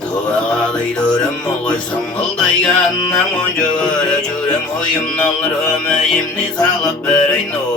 Tuvağalıydırım oğuysam ıldayganam onca göreceğim huyumdan ömeyimni sağlıp vereyn oy.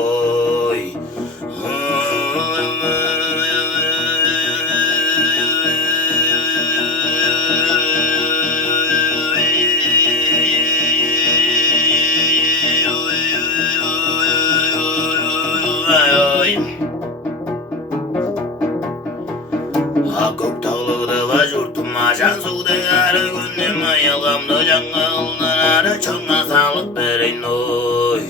Akıp tağlıqda va jurtum aşan suda yarı günnem ayağımda jangaldan ara çöğüne sağlık vereyn oy.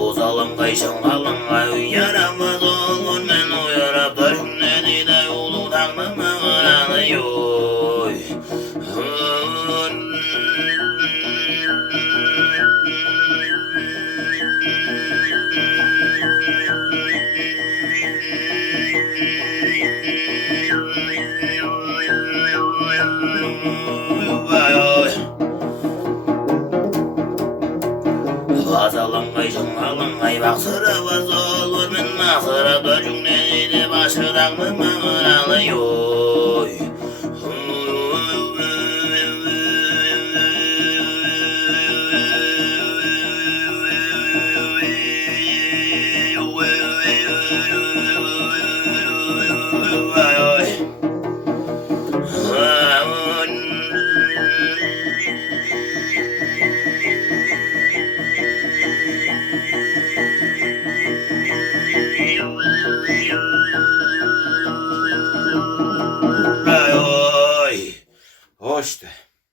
Ozalım kayşın kalınga uyaramaz olgun men uyarap da şünnedi de ulu tanrıma kıranı yoy. Azalım kayşın kalın baksıra vaz olur men masıra da cümleni de başı takmama kıranı yoy.